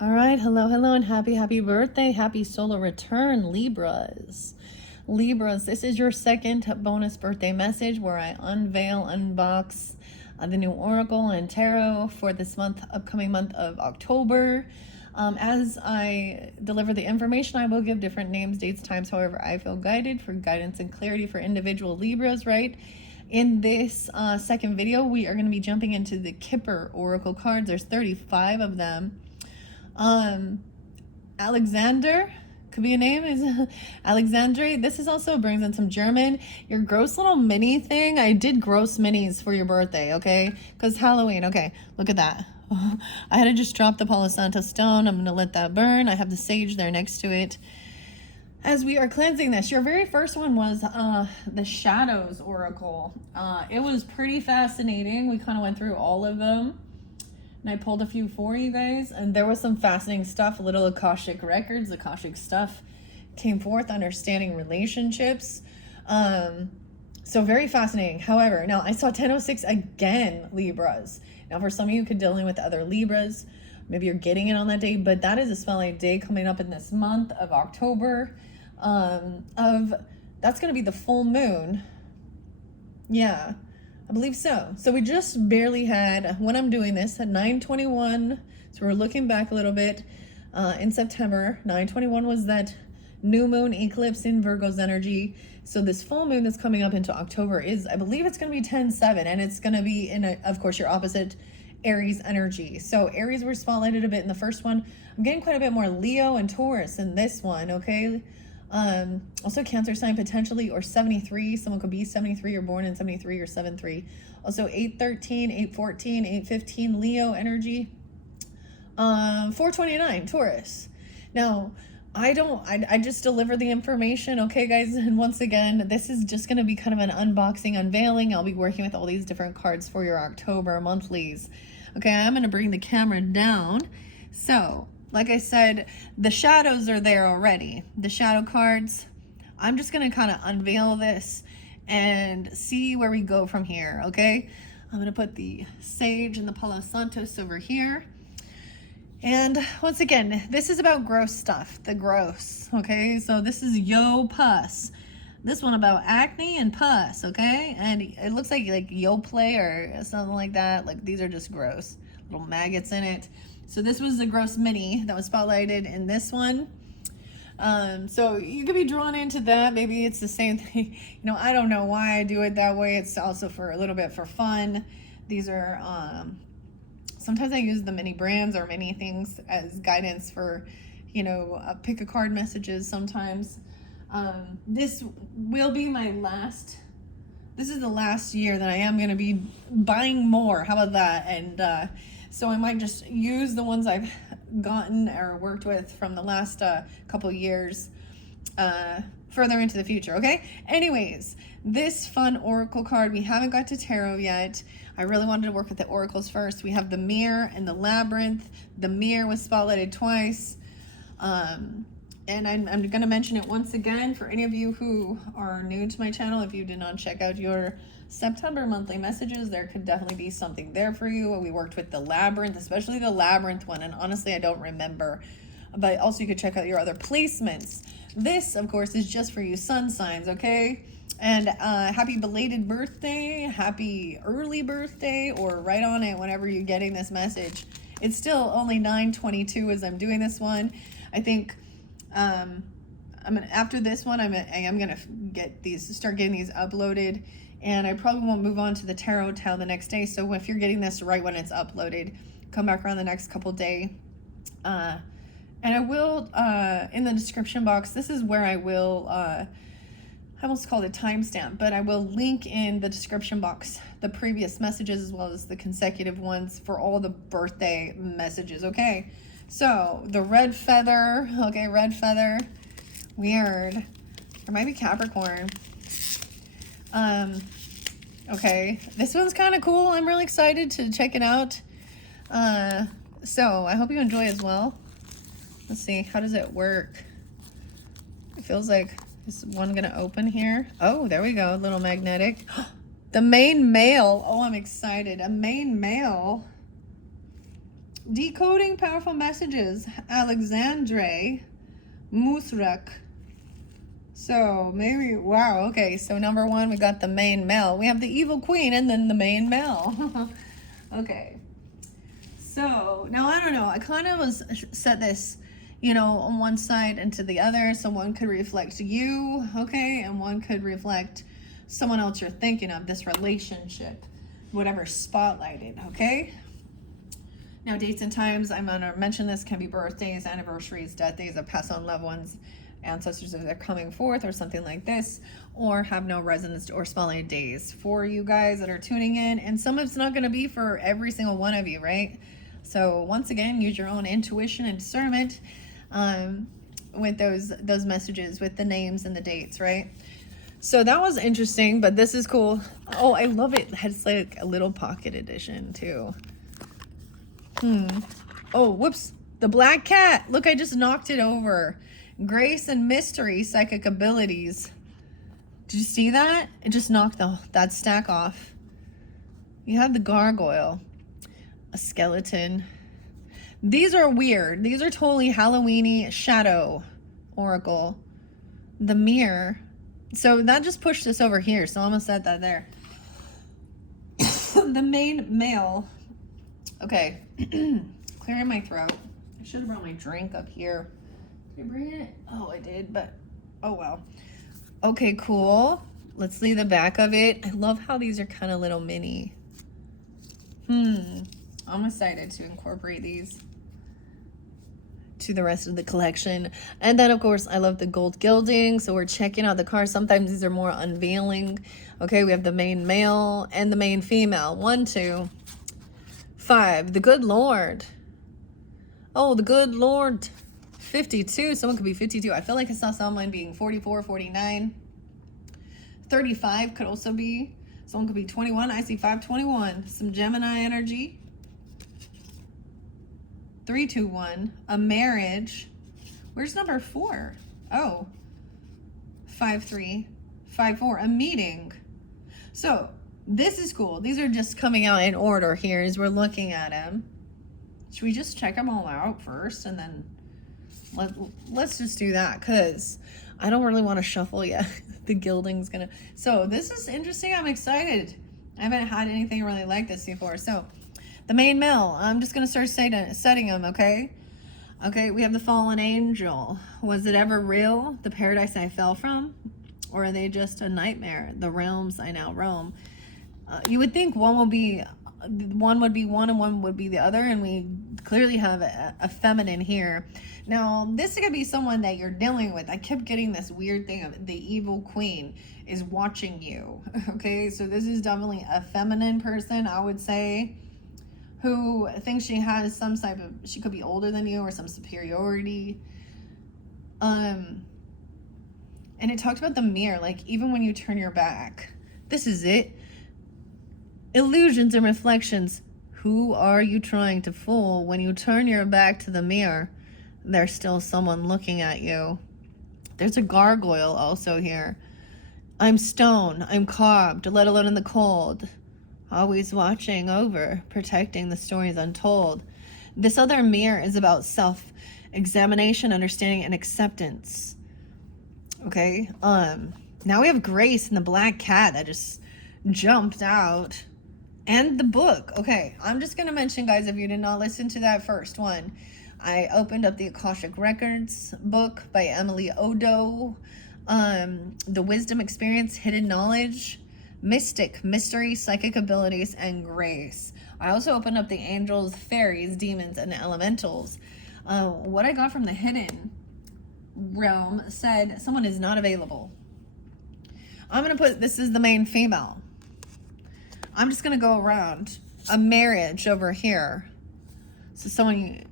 All right, hello, and happy birthday. Happy solar return, Libras. Libras, this is your second bonus birthday message where I unbox the new Oracle and Tarot for this upcoming month of October. As I deliver the information, I will give different names, dates, times, however I feel guided for guidance and clarity for individual Libras, right? In this second video, we are going to be jumping into the Kipper Oracle cards. There's 35 of them. Alexander could be a name, is Alexandre. This is also brings in some German. Your gross little mini thing. I did gross minis for your birthday, okay? Because Halloween. Okay, look at that. I had to just drop the Palo Santo stone. I'm going to let that burn. I have the sage there next to it. As we are cleansing this, your very first one was the Shadows Oracle. It was pretty fascinating. We kind of went through all of them. And I pulled a few for you guys, and there was some fascinating stuff, little Akashic records, Akashic stuff came forth, understanding relationships. So very fascinating. However, now I saw 1006 again, Libras. Now for some of you could dealing with other Libras, maybe you're getting it on that day, but that is a spotlight day coming up in this month of October. That's going to be the full moon. Yeah. I believe so. So we just barely had, when I'm doing this, at 9/21, so we're looking back a little bit, in September, 9/21 was that new moon eclipse in Virgo's energy. So this full moon that's coming up into October is, I believe it's going to be 10/7, and it's going to be in, of course, your opposite Aries energy. So Aries were spotlighted a bit in the first one. I'm getting quite a bit more Leo and Taurus in this one, okay? Also Cancer sign potentially, or 73. Someone could be 73 or born in 73 or 73. Also 8/13, 8/14, 8/15 Leo energy. 4/29 Taurus. Now, I just deliver the information, okay, guys? And once again, this is just going to be kind of an unboxing, unveiling. I'll be working with all these different cards for your October monthlies. Okay, I'm going to bring the camera down. So, like I said, the shadows are there already. The shadow cards. I'm just going to kind of unveil this and see where we go from here, okay? I'm going to put the sage and the Palo Santos over here. And once again, this is about gross stuff, the gross, okay? So this is yo pus. This one about acne and pus, okay? And it looks like yo play or something like that. Like these are just gross. Little maggots in it. So this was the gross mini that was spotlighted in this one. So you could be drawn into that. Maybe it's the same thing. You know, I don't know why I do it that way. It's also for a little bit for fun. These are, sometimes I use the mini brands or mini things as guidance for, you know, pick a card messages sometimes. This will be my last, this is the last year that I am going to be buying more. How about that? And, so I might just use the ones I've gotten or worked with from the last couple years further into the future, okay? Anyways, this fun oracle card, we haven't got to tarot yet. I really wanted to work with the oracles first. We have the mirror and the labyrinth. The mirror was spotlighted twice. And I'm going to mention it once again for any of you who are new to my channel. If you did not check out your September monthly messages, there could definitely be something there for you. We worked with the labyrinth, especially the labyrinth one, and honestly I don't remember, but also you could check out your other placements. This of course is just for you sun signs, okay? And happy belated birthday, happy early birthday, or right on it whenever you're getting this message. It's still only 9/22 as I'm doing this one. I think after this one I am gonna start getting these uploaded. And I probably won't move on to the tarot till the next day. So if you're getting this right when it's uploaded, come back around the next couple days. And I will, in the description box, this is where I will, I almost called it timestamp, but I will link in the description box the previous messages as well as the consecutive ones for all the birthday messages, okay? So the red feather, okay, red feather, weird. There might be Capricorn. Okay, this one's kind of cool. I'm really excited to check it out. So I hope you enjoy as well. Let's see, how does it work? It feels like, is one gonna open here? Oh, there we go, a little magnetic. The main male, oh, I'm excited. A main male Decoding powerful messages, Alexandre Musrak. So maybe, wow, okay, so number one, we got the main male. We have the evil queen and then the main male. Okay. So now I don't know, I kind of was set this, you know, on one side and to the other. So one could reflect you, okay, and one could reflect someone else you're thinking of, this relationship, whatever spotlighted, okay? Now, dates and times, I'm going to mention this, can be birthdays, anniversaries, death days of passed on loved ones, ancestors if they're coming forth or something like this, or have no resonance or spotlight days for you guys that are tuning in. And some of it's not going to be for every single one of you, right? So once again, use your own intuition and discernment with those messages, with the names and the dates, right? So that was interesting, but this is cool. Oh, I love it. It's like a little pocket edition too. Oh, whoops. The black cat. Look, I just knocked it over. Grace and mystery, psychic abilities. Did you see that? It just knocked that stack off. You have the gargoyle. A skeleton. These are weird. These are totally Halloween-y. Shadow oracle. The mirror. So that just pushed us over here. So I almost said that there. The main male. Okay. Clearing my throat. I should have brought my drink up here. Did I bring it? Oh, I did, but oh well. Okay, cool. Let's see the back of it. I love how these are kind of little mini. I'm excited to incorporate these to the rest of the collection. And then, of course, I love the gold gilding. So we're checking out the cards. Sometimes these are more unveiling. Okay, we have the main male and the main female. 1, 2, 5. The good Lord. Oh, the good Lord. 52. Someone could be 52. I feel like I saw someone being 44, 49. 35 could also be. Someone could be 21. I see 521. Some Gemini energy. 321. A marriage. Where's number 4? Oh. 53. 54. A meeting. So this is cool. These are just coming out in order here as we're looking at them. Should we just check them all out first and then let's just do that, because I don't really want to shuffle yet. The gilding's gonna. So this is interesting. I'm excited. I haven't had anything really like this before. So the main male, I'm just gonna start setting them, okay? Okay, we have the fallen angel. Was it ever real? The paradise I fell from? Or are they just a nightmare? The realms I now roam. You would think one would be one and one would be the other, and we clearly have a feminine here. Now, this could be someone that you're dealing with. I kept getting this weird thing of the evil queen is watching you. Okay, so this is definitely a feminine person, I would say, who thinks she has some type of, she could be older than you or some superiority. And it talked about the mirror, like even when you turn your back, this is it. Illusions and reflections. Who are you trying to fool? When you turn your back to the mirror, there's still someone looking at you. There's a gargoyle also here. I'm stone. I'm carved, let alone in the cold. Always watching over, protecting the stories untold. This other mirror is about self-examination, understanding, and acceptance. Okay. Now we have Grace and the black cat that just jumped out. And the book. Okay, I'm just going to mention, guys, if you did not listen to that first one, I opened up the Akashic Records book by Emily Odo. The Wisdom Experience, Hidden Knowledge, Mystic, Mystery, Psychic Abilities, and Grace. I also opened up the Angels, Fairies, Demons, and Elementals. What I got from the Hidden Realm said someone is not available. I'm going to put, this is the main female. I'm just going to go around. A marriage over here. So someone,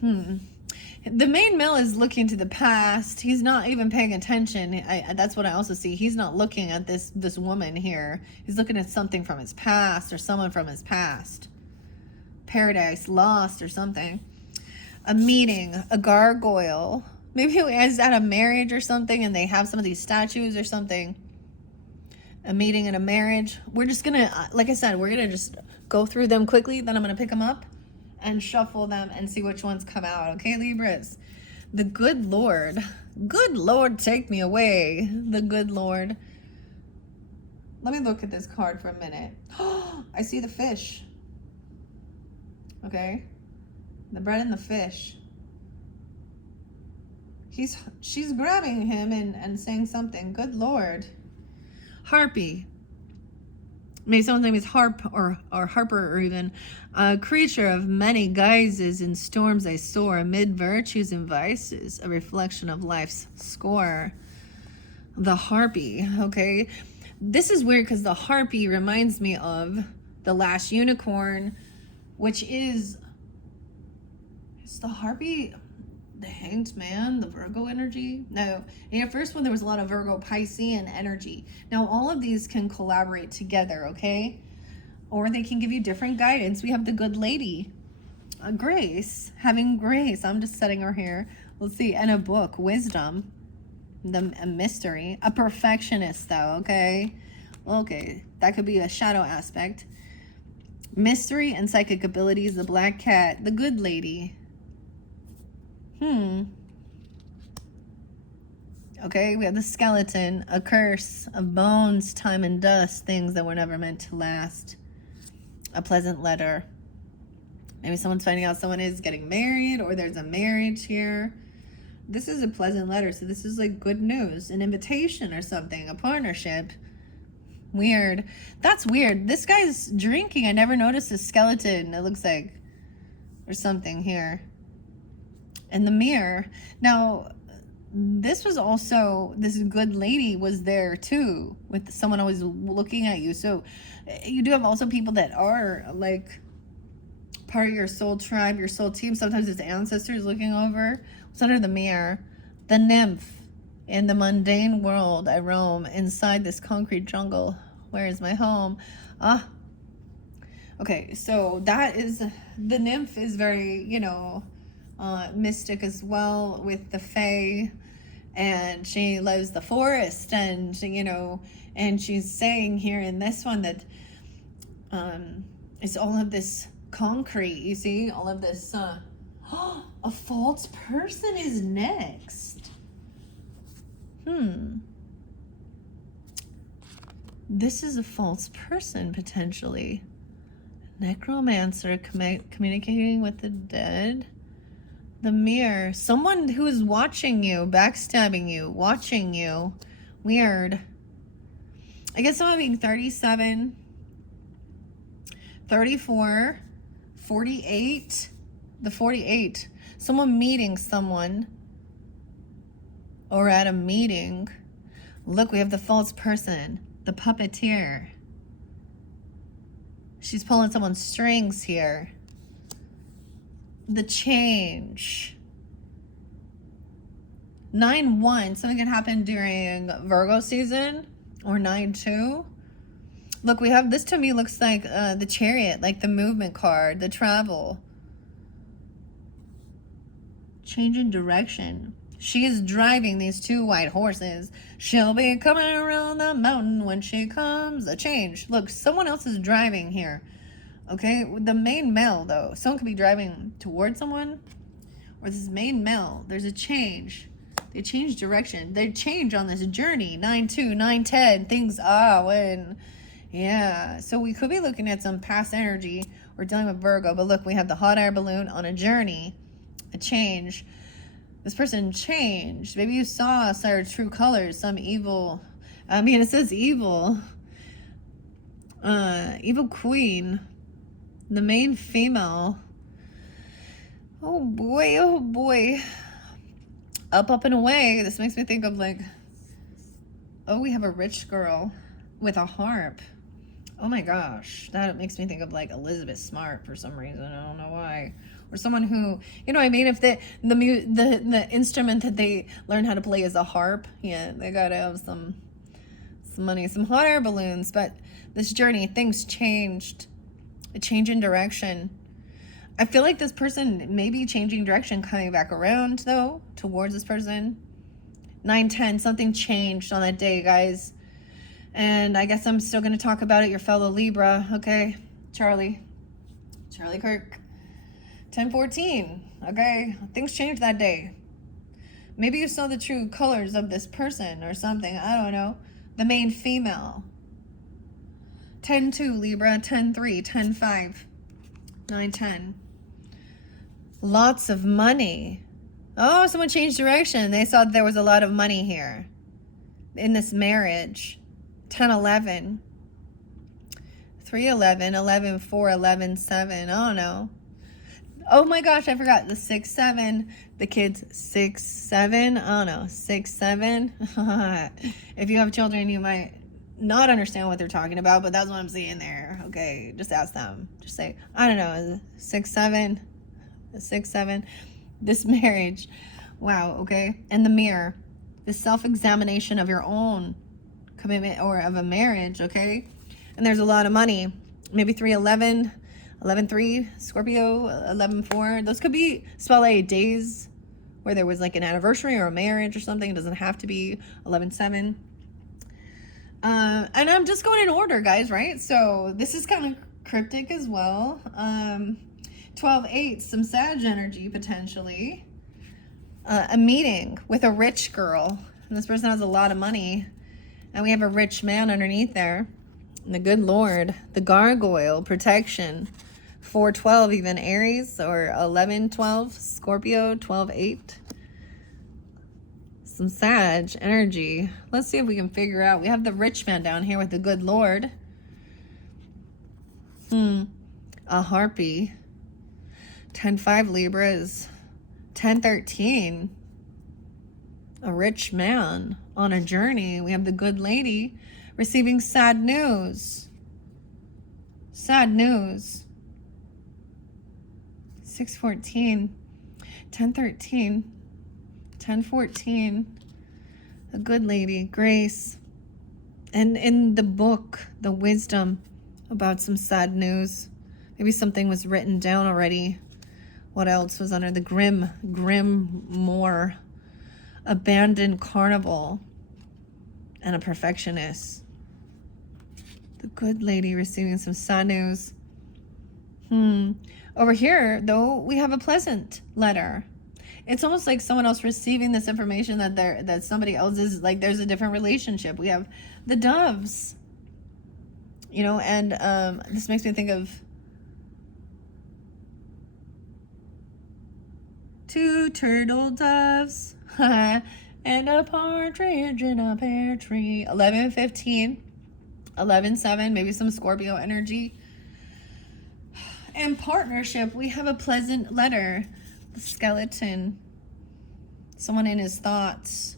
The main male is looking to the past. He's not even paying attention. That's what I also see. He's not looking at this woman here. He's looking at something from his past or someone from his past. Paradise Lost or something. A meeting, a gargoyle. Maybe is at a marriage or something and they have some of these statues or something. A meeting and a marriage. We're just gonna, like I said, we're gonna just go through them quickly, then I'm gonna pick them up and shuffle them and see which ones come out. Okay, Libras? The good Lord. Good Lord, take me away. The good Lord. Let me look at this card for a minute. I see the fish. Okay? The bread and the fish. She's grabbing him and saying something. Good Lord. Harpy. Maybe someone's name is Harp or Harper, or even a creature of many guises. In storms I soar, amid virtues and vices, a reflection of life's score. The harpy, okay? This is weird because the harpy reminds me of the last unicorn, which is the harpy the Hanged Man, the Virgo energy? No. In your first one, there was a lot of Virgo Piscean energy. Now, all of these can collaborate together, okay? Or they can give you different guidance. We have the Good Lady, Grace, having grace. I'm just setting her here. Let's see. And a book, Wisdom, a mystery. A perfectionist, though, okay? Okay, that could be a shadow aspect. Mystery and psychic abilities, the Black Cat, the Good Lady. Okay, we have the Skeleton, a curse of bones, time and dust, things that were never meant to last. A pleasant letter. Maybe someone's finding out someone is getting married, or there's a marriage here. This is a pleasant letter, so this is like good news, an invitation or something, a partnership. Weird. That's weird. This guy's drinking. I never noticed a skeleton, it looks like, or something here. And the mirror. Now, this was also, this good lady was there too, with someone always looking at you. So you do have also people that are like part of your soul tribe, your soul team. Sometimes it's ancestors looking over. What's under the mirror? The nymph. In the mundane world I roam, inside this concrete jungle. Where is my home? Okay, so that is, the nymph is very, you know, mystic as well, with the fae, and she loves the forest, and you know, and she's saying here in this one that it's all of this concrete, you see, all of this a false person is next. This is a false person, potentially. Necromancer, communicating with the dead. The mirror. Someone who is watching you, backstabbing you, watching you. Weird. I guess someone being 37, 34, 48. The 48. Someone meeting someone. Or at a meeting. Look, we have the false person. The puppeteer. She's pulling someone's strings here. The change. 9-1. Something can happen during Virgo season. Or 9-2. Look, we have, this to me looks like the Chariot. Like the movement card. The travel. Change in direction. She is driving these 2 white horses. She'll be coming around the mountain when she comes. A change. Look, someone else is driving here. Okay, the main male, though. Someone could be driving towards someone. Or this main male. There's a change. They change direction. They change on this journey. 9-2, 9-10. Things when. Yeah. So we could be looking at some past energy. Or dealing with Virgo. But look, we have the hot air balloon on a journey. A change. This person changed. Maybe you saw their true colors. Some evil. I mean, it says evil. Evil queen. The main female. Oh boy, oh boy. Up and away. This makes me think of like, oh, we have a rich girl with a harp. Oh my gosh. That makes me think of like Elizabeth Smart for some reason. I don't know why. Or someone who, you know what I mean? If the instrument that they learn how to play is a harp, yeah, they gotta have some money, some hot air balloons. But this journey, things changed. A change in direction. I feel like this person may be changing direction, coming back around, though, towards this person. 9-10, something changed on that day, guys. And I guess I'm still going to talk about it, your fellow Libra, okay? Charlie Kirk. 1014. Okay, things changed that day. Maybe you saw the true colors of this person or something. I don't know. The main female. 10-2 Libra, 10-3, 10-5, 9-10. Lots of money. Oh, someone changed direction. They saw that there was a lot of money here in this marriage. 10-11. 3-11, 11-4, 11-7. I don't know. Oh my gosh, I forgot. The 6-7. The kids 6-7. I don't know. 6-7. If you have children, you might not understand what they're talking about, but that's what I'm seeing there. Okay, just ask them. Just say, I don't know, 6-7. 6-7. This marriage. Wow, okay. And the mirror. The self-examination of your own commitment or of a marriage, okay? And there's a lot of money. Maybe 3-11, 11-3, Scorpio, 11-4. Those could be spotlight days where there was like an anniversary or a marriage or something. It doesn't have to be 11-7. And I'm just going in order, guys, right? So this is kind of cryptic as well. 12-8, some Sag energy potentially. A meeting with a rich girl. And this person has a lot of money. And we have a rich man underneath there. And the good Lord, the gargoyle, protection. 4-12, even Aries, or 11-12, Scorpio, 12-8. Some Sag energy. Let's see if we can figure out. We have the rich man down here with the good Lord. A harpy. 10-5 Libras. 10-13. A rich man on a journey. We have the good lady receiving sad news. Sad news. 6-14. 10-13. 10-14. A good lady, Grace. And in the book, the wisdom about some sad news. Maybe something was written down already. What else was under the grim more? Abandoned carnival. And a perfectionist. The good lady receiving some sad news. Over here, though, we have a pleasant letter. It's almost like someone else receiving this information that somebody else is, like, there's a different relationship. We have the doves, you know, and this makes me think of 2 turtle doves and a partridge in a pear tree. 11-15, 11-7, maybe some Scorpio energy. And partnership, we have a pleasant letter. The skeleton. Someone in his thoughts.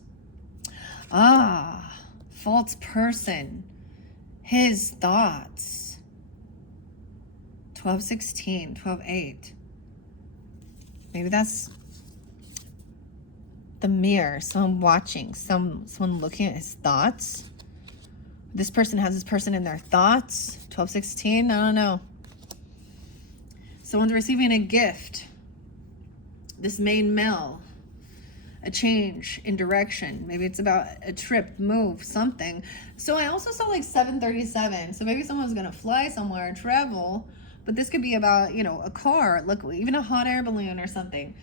False person. His thoughts. 12-16, 12-8. Maybe that's the mirror. Someone watching. Someone looking at his thoughts. This person has this person in their thoughts. 12-16, I don't know. Someone's receiving a gift. This main male. A change in direction. Maybe it's about a trip, move, something. So I also saw like 737. So maybe someone's going to fly somewhere, travel. But this could be about, you know, a car. Look, even a hot air balloon or something.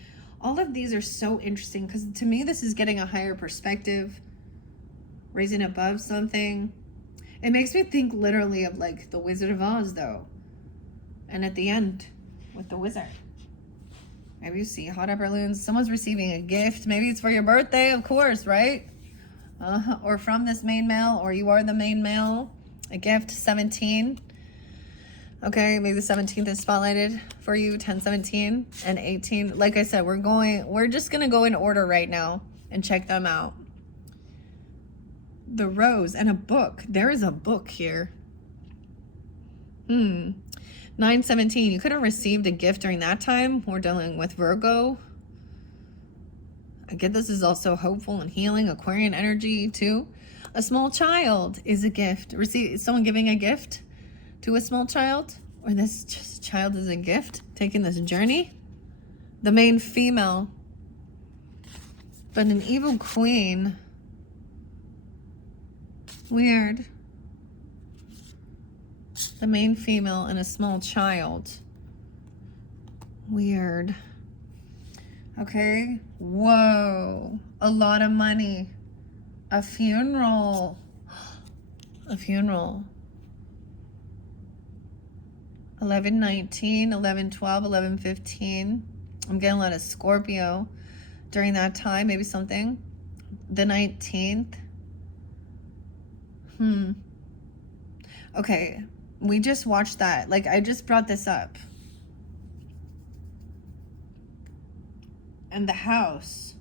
All of these are so interesting because to me this is getting a higher perspective. Raising above something. It makes me think literally of like the Wizard of Oz though. And at the end with the wizard. Maybe you see hot air balloons. Someone's receiving a gift. Maybe it's for your birthday, of course, right? Or from this main male, or you are the main male. A gift, 17. Okay, maybe the 17th is spotlighted for you, 10, 17, and 18. Like I said, we're just going to go in order right now and check them out. The rose and a book. There is a book here. 9-17. You could have received a gift during that time. We're dealing with Virgo. I get this is also hopeful and healing, Aquarian energy too. A small child is a gift. Is someone giving a gift to a small child? Or this just child is a gift, taking this journey? The main female. But an evil queen. Weird. The main female and a small child. Weird. Okay. Whoa. A lot of money. A funeral. A funeral. 11/19, 11/12, 11/15. I'm getting a lot of Scorpio during that time. Maybe something. The 19th. Okay. We just watched that. Like, I just brought this up. And the house.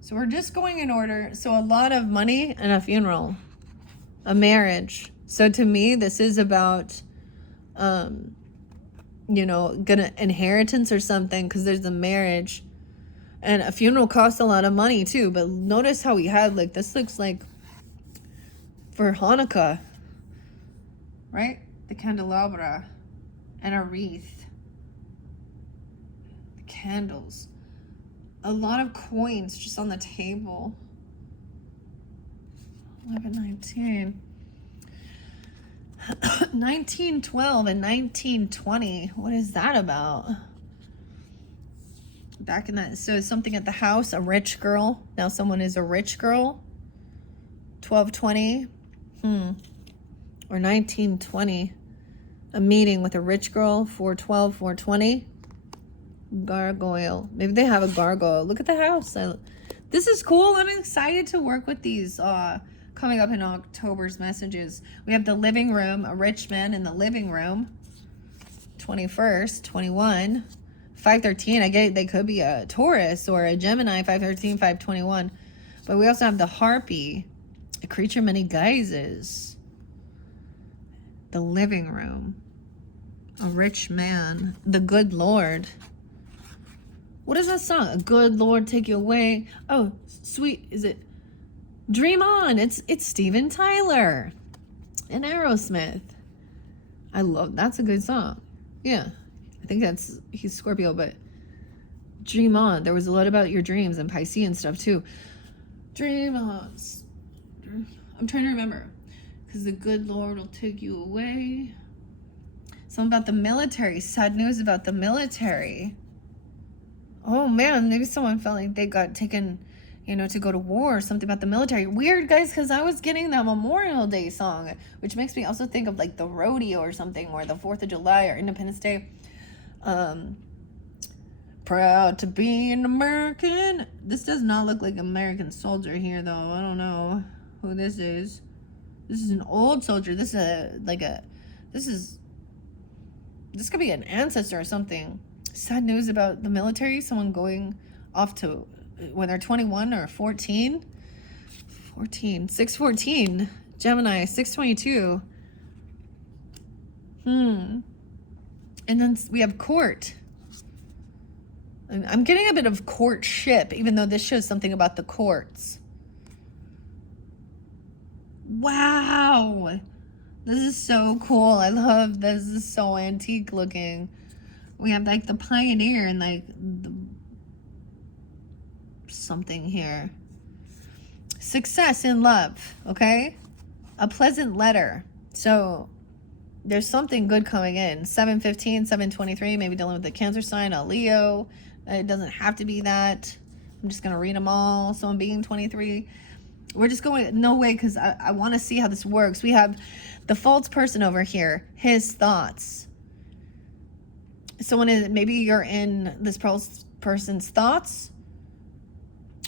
So we're just going in order. So a lot of money and a funeral. A marriage. So to me, this is about, you know, gonna inheritance or something, because there's a marriage. And a funeral costs a lot of money too. But notice how we had, like, this looks like for Hanukkah, right? The candelabra and a wreath. The candles. A lot of coins just on the table. 11/19. 1912 and 1920. What is that about? Back in that, so something at the house, a rich girl. Now someone is a rich girl. 12/20. Or 1920. A meeting with a rich girl. 4/12, 4/20. Gargoyle. Maybe they have a gargoyle. Look at the house. This is cool. I'm excited to work with these coming up in October's messages. We have the living room, a rich man in the living room. 21st, 21. 5/13. I get they could be a Taurus or a Gemini. 5/13, 5/21. But we also have the harpy, a creature many guises. The living room. A rich man. The good Lord. What is that song? A good Lord take you away. Oh, sweet. Is it Dream On? It's Steven Tyler and Aerosmith. I love, that's a good song. Yeah. I think he's Scorpio, but Dream On. There was a lot about your dreams and Piscean stuff too. Dream on. I'm trying to remember. Because the good Lord will take you away. Something about the military. Sad news about the military. Oh man, maybe someone felt like they got taken, you know, to go to war or something about the military. Weird, guys, because I was getting that Memorial Day song, which makes me also think of like the rodeo or something, or the 4th of July or Independence Day. Proud to be an American. This does not look like American soldier here, though. I don't know who this is. This is an old soldier. This could be an ancestor or something. Sad news about the military. Someone going off to when they're 21 or 14. 6/14. Gemini, 6/22. And then we have court. And I'm getting a bit of courtship, even though this shows something about the courts. Wow. This is so cool. I love this. This is so antique looking. We have like the pioneer and like the something here. Success in love, okay? A pleasant letter. So there's something good coming in. 7/15, 7/23, maybe dealing with the Cancer sign, a Leo. It doesn't have to be that. I'm just going to read them all. Someone being 23. We're just going, no way, because I want to see how this works. We have the false person over here. His thoughts. Someone is, maybe you're in this person's thoughts.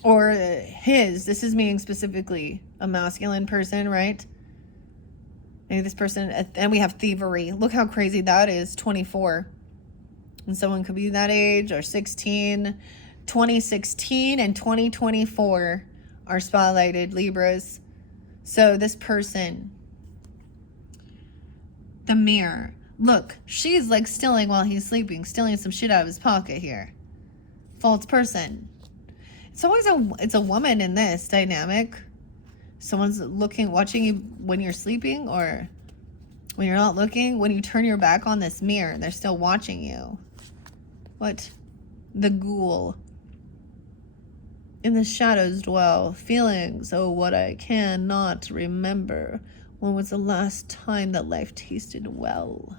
Or his. This is meaning specifically a masculine person, right? Maybe this person, and we have thievery. Look how crazy that is, 24. And someone could be that age, or 16. 2016 and 2024 are spotlighted, Libras. So this person, the mirror. Look, she's like stealing while he's sleeping, stealing some shit out of his pocket here. False person. It's always it's a woman in this dynamic. Someone's watching you when you're sleeping, or when you're not looking. When you turn your back on this mirror, they're still watching you. What? The ghoul. In the shadows dwell feelings, oh, what I cannot remember. When was the last time that life tasted well?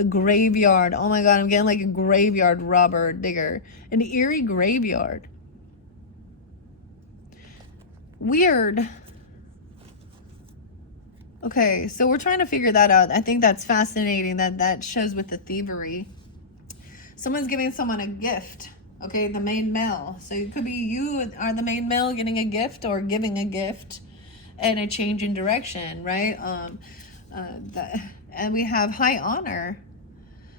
The graveyard. Oh my God, I'm getting like a graveyard robber digger. An eerie graveyard. Weird. Okay, so we're trying to figure that out. I think that's fascinating that shows with the thievery. Someone's giving someone a gift. Okay, the main male. So it could be you are the main male getting a gift or giving a gift and a change in direction, right? And we have high honor.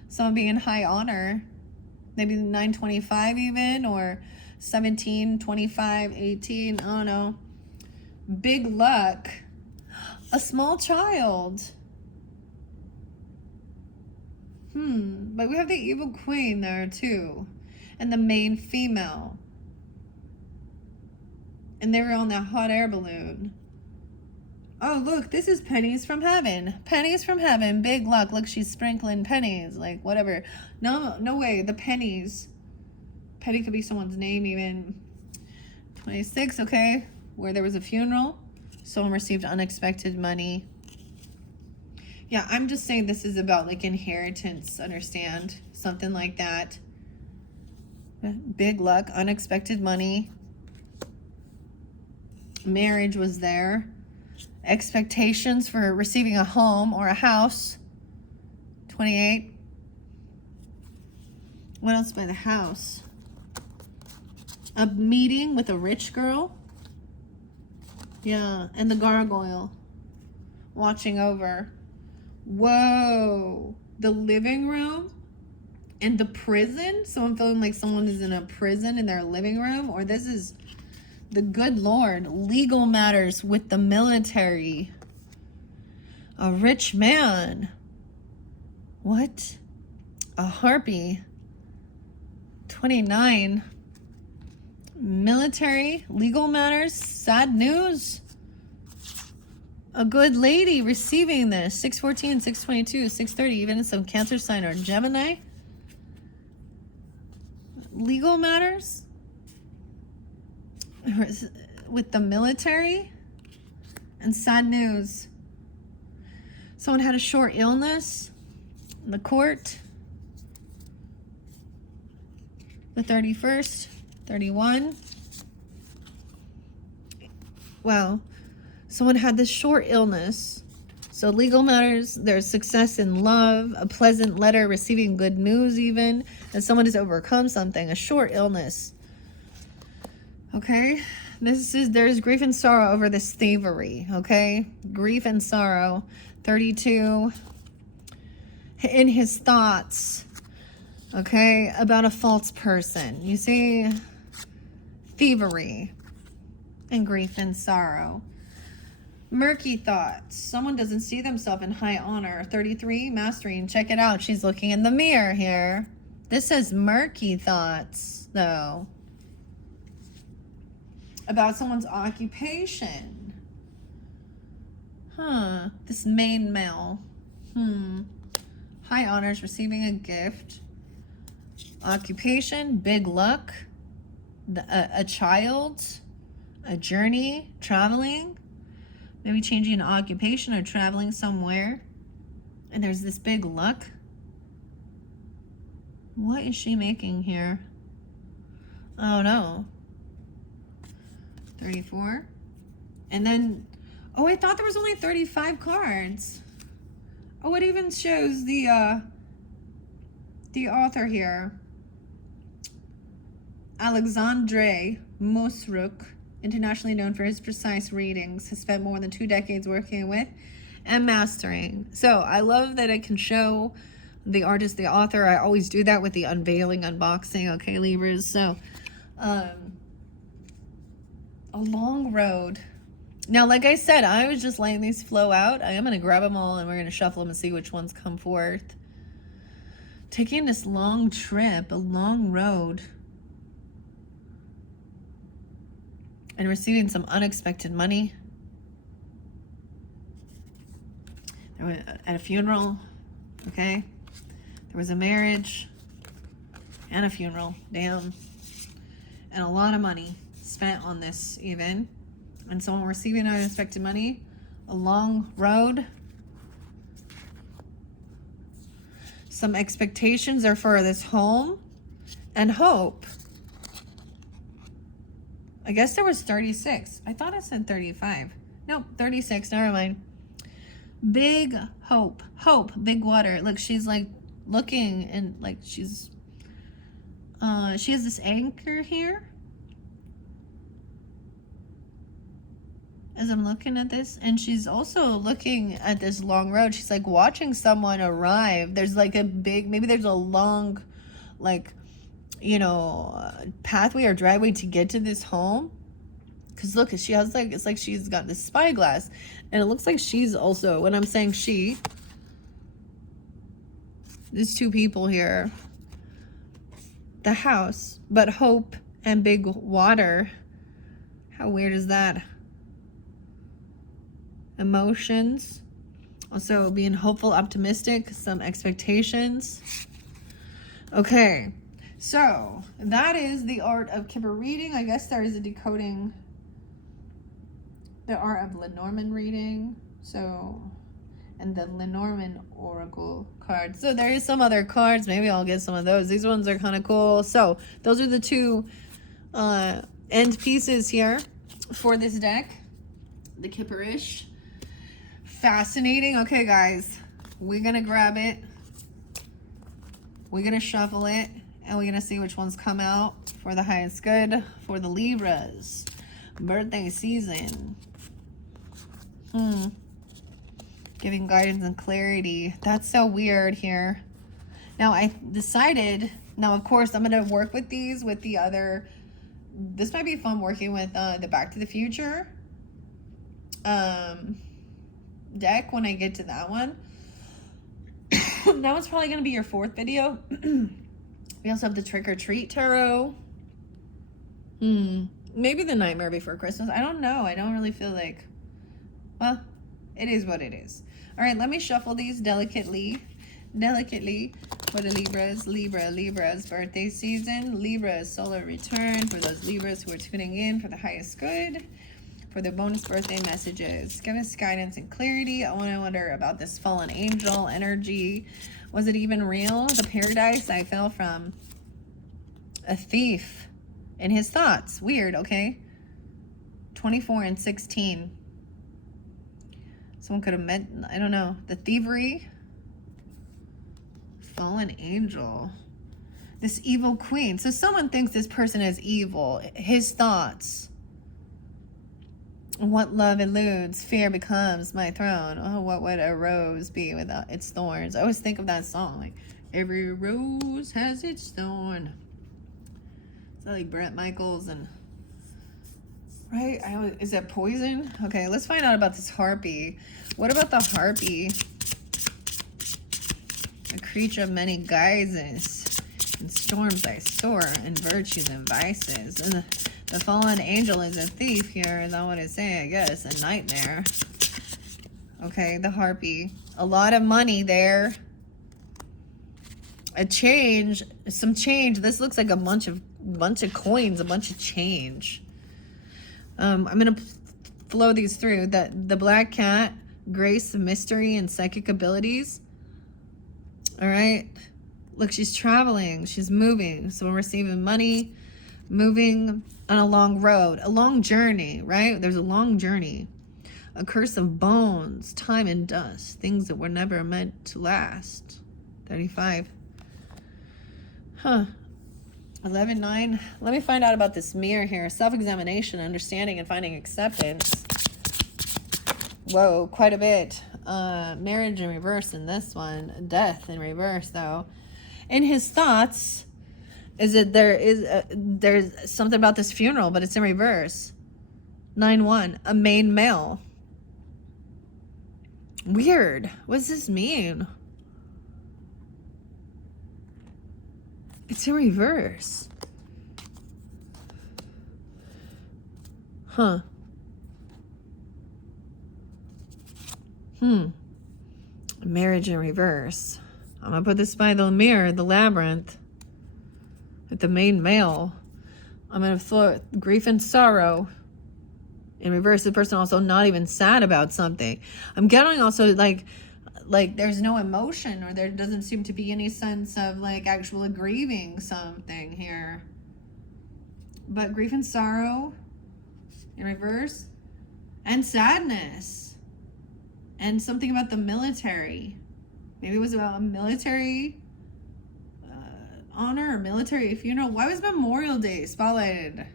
Someone being high honor. Maybe 925 even, or 17, 25, 18. Oh no. Big luck. A small child. But we have the evil queen there too. And the main female. And they were on that hot air balloon. Oh, look, this is pennies from heaven. Pennies from heaven. Big luck. Look, she's sprinkling pennies. Like, whatever. No way. The pennies. Penny could be someone's name even. 26, okay. Where there was a funeral. Someone received unexpected money. Yeah, I'm just saying this is about like inheritance, understand? Something like that. Big luck, unexpected money. Marriage was there. Expectations for receiving a home or a house. 28. What else by the house? A meeting with a rich girl. Yeah, and the gargoyle watching over. Whoa, the living room and the prison. Someone feeling like someone is in a prison in their living room, or this is the good Lord. Legal matters with the military. A rich man. What? A harpy. 29. Military, legal matters, sad news. A good lady receiving this. 614, 622, 630, even some Cancer sign or Gemini. Legal matters. With the military. And sad news. Someone had a short illness. In the court. The 31st. 31. Wow. Someone had this short illness. So legal matters, there's success in love, a pleasant letter, receiving good news even, and someone has overcome something, a short illness. Okay? There's grief and sorrow over this thievery, okay? Grief and sorrow. 32. In his thoughts, okay, about a false person. You see, thievery and grief and sorrow. Murky thoughts. Someone doesn't see themselves in high honor. 33, mastering. Check it out. She's looking in the mirror here. This says murky thoughts, though. About someone's occupation. This main male. High honors, receiving a gift. Occupation, big luck. A child. A journey, traveling. Maybe changing an occupation or traveling somewhere. And there's this big luck. What is she making here? Oh no. 34. And then, oh, I thought there was only 35 cards. Oh, it even shows the author here. Alexandre Mosruk, internationally known for his precise readings, has spent more than 2 decades working with and mastering. So I love that I can show the artist, the author. I always do that with the unveiling, unboxing. Okay, Libras. So, a long road. Now, like I said, I was just letting these flow out. I am going to grab them all and we're going to shuffle them and see which ones come forth. Taking this long trip, a long road. And receiving some unexpected money. At a funeral, okay? There was a marriage and a funeral, damn. And a lot of money spent on this even. And someone receiving unexpected money, a long road. Some expectations are for this home and hope. I guess there was 36. I thought it said 35. Nope, 36. Never mind. Big hope. Hope. Big water. Look, she's like looking and like she has this anchor here. As I'm looking at this, and she's also looking at this long road. She's like watching someone arrive. There's like a big, maybe there's a long, like, you know, pathway or driveway to get to this home. Because look, she has like, it's like she's got this spyglass, and it looks like she's also, when I'm saying she, there's two people here. The house, but hope and big water. How weird is that? Emotions, also being hopeful, optimistic, some expectations. Okay, so that is the art of Kipper reading. I guess there is a decoding the art of Lenormand reading, so, and the Lenormand oracle cards. So there is some other cards, maybe I'll get some of those. These ones are kind of cool. So those are the two end pieces here for this deck, the Kipperish. Fascinating. Okay, guys, we're gonna grab it, we're gonna shuffle it, and we're gonna see which ones come out for the highest good for the Libras birthday season. Giving guidance and clarity. That's so weird here. Now I decided, now of course I'm gonna work with these with the other, this might be fun working with the Back to the Future deck when I get to that one. That one's probably gonna be your 4th video. We also have the Trick or Treat Tarot. Maybe the Nightmare Before Christmas. I don't know. I don't really feel like, well, it is what it is. All right, let me shuffle these delicately for the Libra's birthday season. Libra's solar return for those Libras who are tuning in for the highest good. For the bonus birthday messages, give us guidance and clarity. I want to wonder about this fallen angel energy. Was it even real? The paradise I fell from. A thief in his thoughts. Weird, okay? 24 and 16. Someone could have met, I don't know. The thievery. Fallen angel. This evil queen. So someone thinks this person is evil. His thoughts. What love eludes, fear becomes my throne. Oh, what would a rose be without its thorns? I always think of that song, like, every rose has its thorn. It's like Brett Michaels and, right? Is that Poison? Okay, let's find out about this harpy. What about the harpy? A creature of many guises, in storms I soar, in virtues and vices. And the fallen angel is a thief here. Is that what it's saying? I guess. A nightmare. Okay, the harpy. A lot of money there. A change. Some change. This looks like a bunch of coins. A bunch of change. I'm going to flow these through. The black cat. Grace, mystery, and psychic abilities. All right. Look, she's traveling. She's moving. So we're receiving money. Moving on a long road, a long journey, right? There's a long journey. A curse of bones, time and dust, things that were never meant to last. 35. 11-9. Let me find out about this mirror here. Self-examination, understanding, and finding acceptance. Whoa, quite a bit. Marriage in reverse in this one. Death in reverse, though. In his thoughts, is it there's something about this funeral, but it's in reverse. 9-1. A main male. Weird. What does this mean? It's in reverse. Huh. Marriage in reverse. I'm gonna put this by the mirror, the labyrinth. With the main male. I'm gonna throw grief and sorrow. In reverse, the person also not even sad about something. I'm getting also like like there's no emotion, or there doesn't seem to be any sense of like actual grieving something here. But grief and sorrow in reverse, and sadness, and something about the military. Maybe it was about a military honor or military funeral. Why was Memorial Day spotlighted?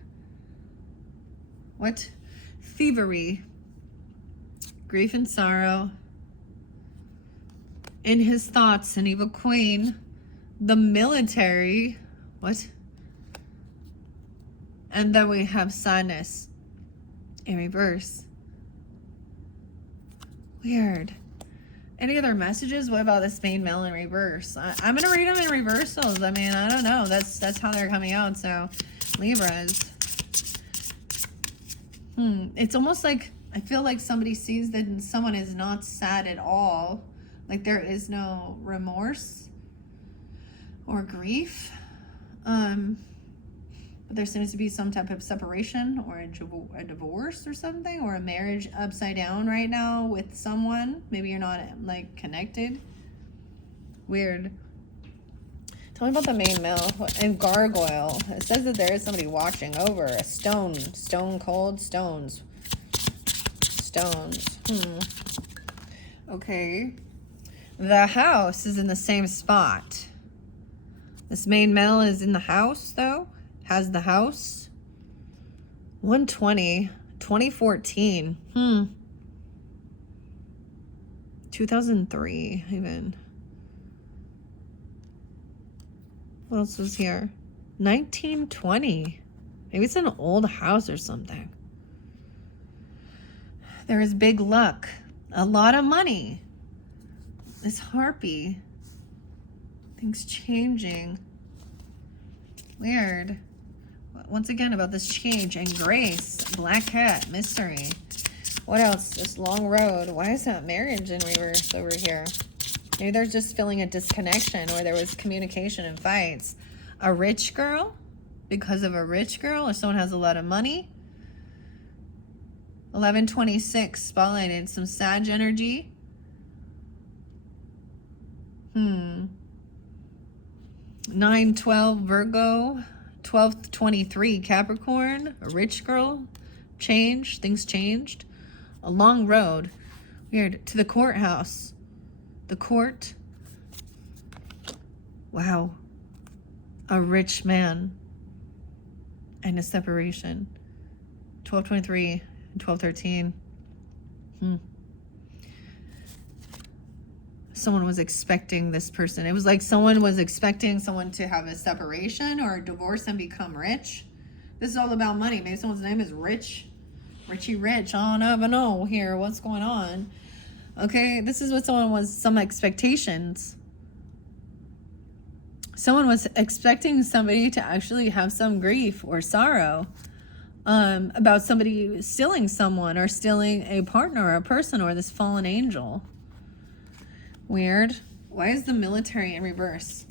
What? Thievery, grief and sorrow, in his thoughts, an evil queen, the military. What? And then we have sadness in reverse. Weird. Any other messages? What about this main male in reverse? I'm going to read them in reversals. I mean, I don't know. That's how they're coming out. So, Libras. It's almost like, I feel like somebody sees that someone is not sad at all. Like there is no remorse or grief. But there seems to be some type of separation or a divorce or something, or a marriage upside down right now with someone. Maybe you're not like connected. Weird. Tell me about the main male and gargoyle. It says that there is somebody watching over a stone cold stones. Okay. The house is in the same spot. This main male is in the house though. Has the house. 120. 2014. 2003 even. What else was here? 1920. Maybe it's an old house or something. There is big luck. A lot of money. This harpy. Things changing. Weird. Once again about this change and grace. Black cat. Mystery. What else? This long road. Why is that marriage in reverse over here? Maybe they're just feeling a disconnection, or there was communication and fights. A rich girl? Because of a rich girl? Or someone has a lot of money? 1126 spotlighted. Some Sag energy. 912 Virgo. 1223 Capricorn. A rich girl. Change. Things changed. A long road. Weird. To the courthouse. The court. Wow. A rich man. And a separation. 1223 and 1213. Someone was expecting this person. It was like someone was expecting someone to have a separation or a divorce and become rich. This is all about money. Maybe someone's name is Rich. Richie Rich. I don't even know here what's going on. Okay, this is what someone was, some expectations. Someone was expecting somebody to actually have some grief or sorrow about somebody stealing someone, or stealing a partner or a person, or this fallen angel. Weird. Why is the military in reverse?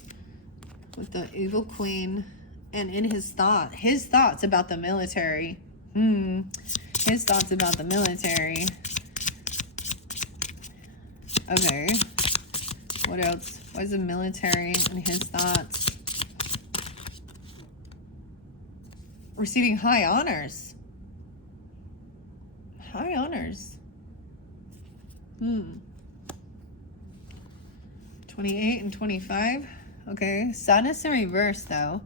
With the evil queen and in his thoughts about the military. His thoughts about the military. Okay. What else? Why is the military and his thoughts? Receiving high honors. High honors. 28 and 25. Okay. Sadness in reverse, though.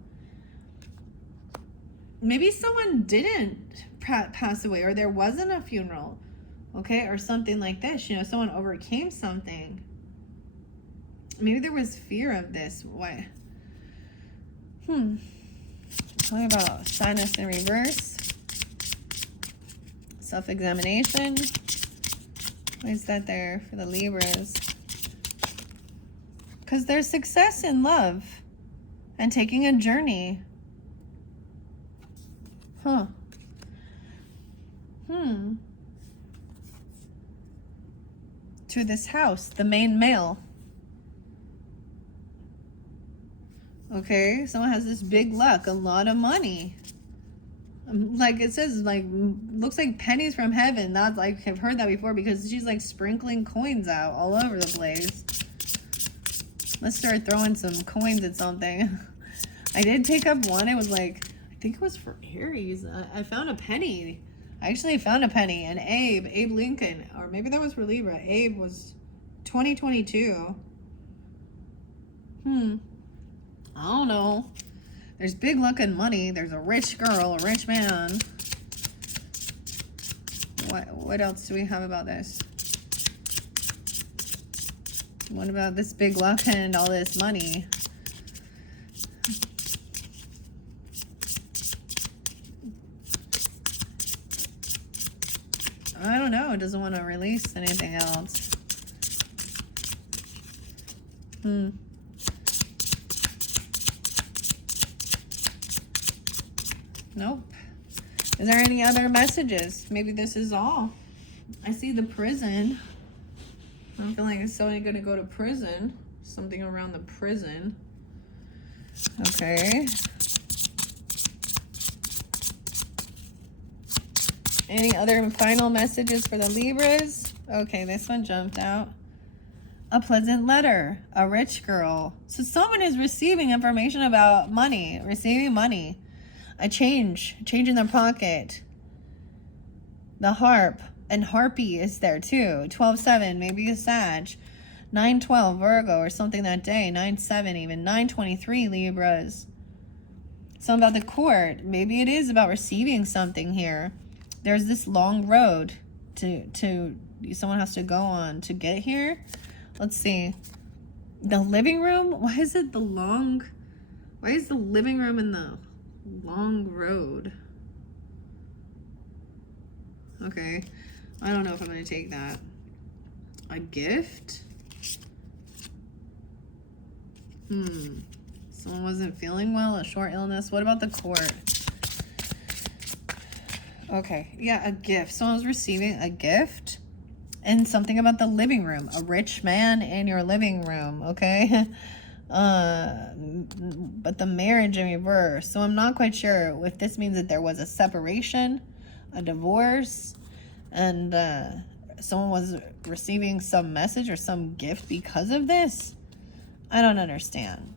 Maybe someone didn't pass away, or there wasn't a funeral. Okay. Or something like this. You know, someone overcame something. Maybe there was fear of this. Why? Talking about sadness in reverse. Self-examination. Why is that there for the Libras? Because there's success in love and taking a journey. To this house, the main male. Okay, someone has this big luck, a lot of money. Like it says, like, looks like pennies from heaven. That's like, I've heard that before because she's like sprinkling coins out all over the place. Let's start throwing some coins at something. I did pick up one. It was like, I think it was for Aries. I found a penny. I actually found a penny. And Abe Lincoln, or maybe that was for Libra. Abe was 2022. I don't know. There's big luck and money. There's a rich girl, a rich man. What else do we have about this? What about this big luck and all this money? I don't know. It doesn't want to release anything else. Nope. Is there any other messages? Maybe this is all. I see the prison. I'm feeling it's only going to go to prison. Something around the prison. Okay. Any other final messages for the Libras? Okay, this one jumped out. A pleasant letter. A rich girl. So someone is receiving information about money. Receiving money. A change in their pocket. The harp and harpy is there too. 12-7, maybe a Sag. 9-12 Virgo or something that day. 9-7 even. 9-23 Libras. Something about the court. Maybe it is about receiving something here. There's this long road to someone has to go on to get here. Let's see. The living room. Why is it the long? Why is the living room in the long road? Okay, I don't know if I'm gonna take that. A gift? Someone wasn't feeling well, a short illness. What about the court? Okay, yeah, a gift. Someone was receiving a gift and something about the living room. A rich man in your living room, okay? But the marriage in reverse. So I'm not quite sure if this means that there was a separation, a divorce, and someone was receiving some message or some gift because of this. I don't understand.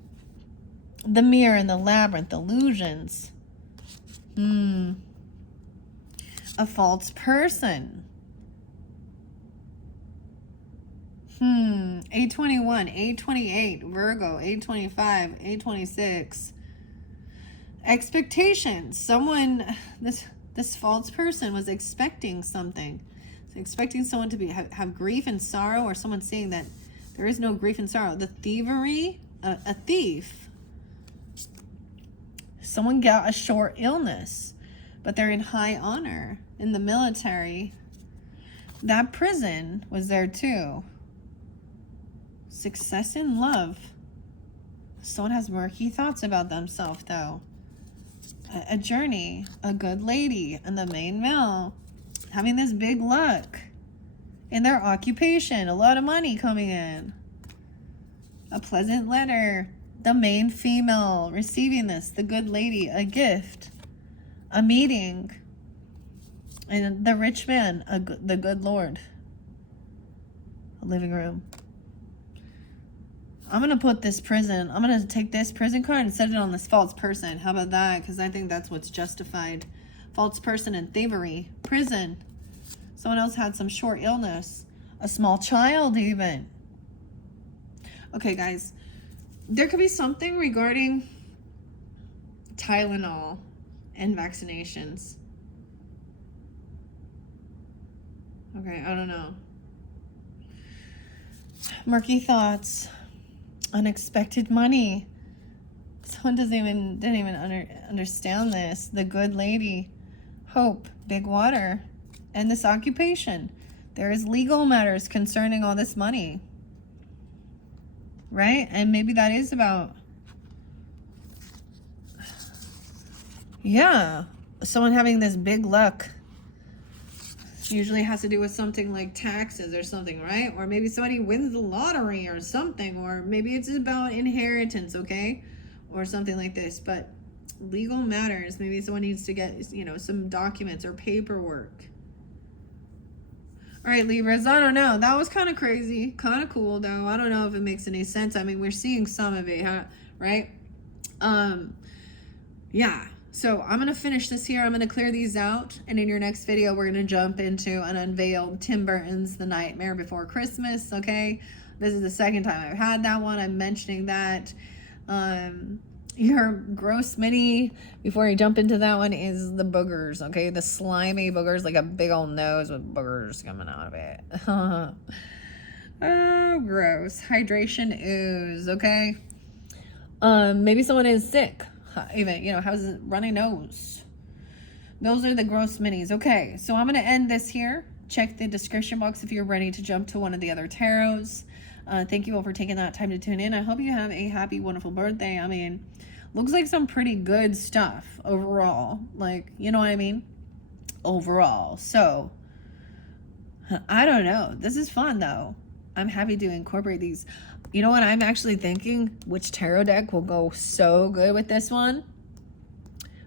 The mirror and the labyrinth, illusions. A false person. 821, 828, Virgo, 825, 826. Expectations. Someone, this false person was expecting something. So expecting someone to have grief and sorrow, or someone saying that there is no grief and sorrow. The thievery, a thief. Someone got a short illness, but they're in high honor in the military. That prison was there too. Success in love. Someone has murky thoughts about themselves though. A journey, a good lady, and the main male having this big luck in their occupation, a lot of money coming in. A pleasant letter, the main female receiving this, the good lady, a gift, a meeting, and the rich man, the good Lord, a living room. I'm going to put this prison, I'm going to take this prison card and set it on this false person. How about that? Because I think that's what's justified. False person and thievery. Prison. Someone else had some short illness. A small child even. Okay, guys. There could be something regarding Tylenol and vaccinations. Okay, I don't know. Murky thoughts. Unexpected money. Someone didn't even understand this. The good lady. Hope. Big water. And this occupation. There is legal matters concerning all this money. Right? And maybe that is about... Yeah. Someone having this big luck. Usually has to do with something like taxes or something, right? Or maybe somebody wins the lottery or something. Or maybe it's about inheritance, okay? Or something like this. But Legal matters. Maybe someone needs to get, you know, some documents or paperwork. All right, Libras, I don't know. That was kind of crazy. Kind of cool, though. I don't know if it makes any sense. I mean, we're seeing some of it, huh? Right? Yeah. So I'm going to finish this here. I'm going to clear these out. And in your next video, we're going to jump into an unveiled Tim Burton's The Nightmare Before Christmas, okay? This is the second time I've had that one. I'm mentioning that. Your gross mini, before you jump into that one, is the boogers, okay? The slimy boogers, like a big old nose with boogers coming out of it. Oh, gross. Hydration ooze, okay? Maybe someone is sick. Even, you know, has a runny nose. Those are the gross minis. Okay, so I'm going to end this here. Check the description box if you're ready to jump to one of the other tarots. Thank you all for taking that time to tune in. I hope you have a happy, wonderful birthday. I mean, looks like some pretty good stuff overall. Like, you know what I mean? Overall. So, I don't know. This is fun, though. I'm happy to incorporate these. You know what? I'm actually thinking which tarot deck will go so good with this one.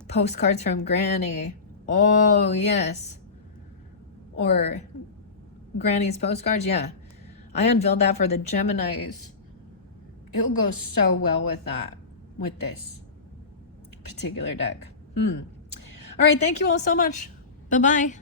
Postcards from Granny. Oh, yes. Or Granny's postcards. Yeah. I unveiled that for the Geminis. It'll go so well with that. With this particular deck. All right. Thank you all so much. Bye-bye.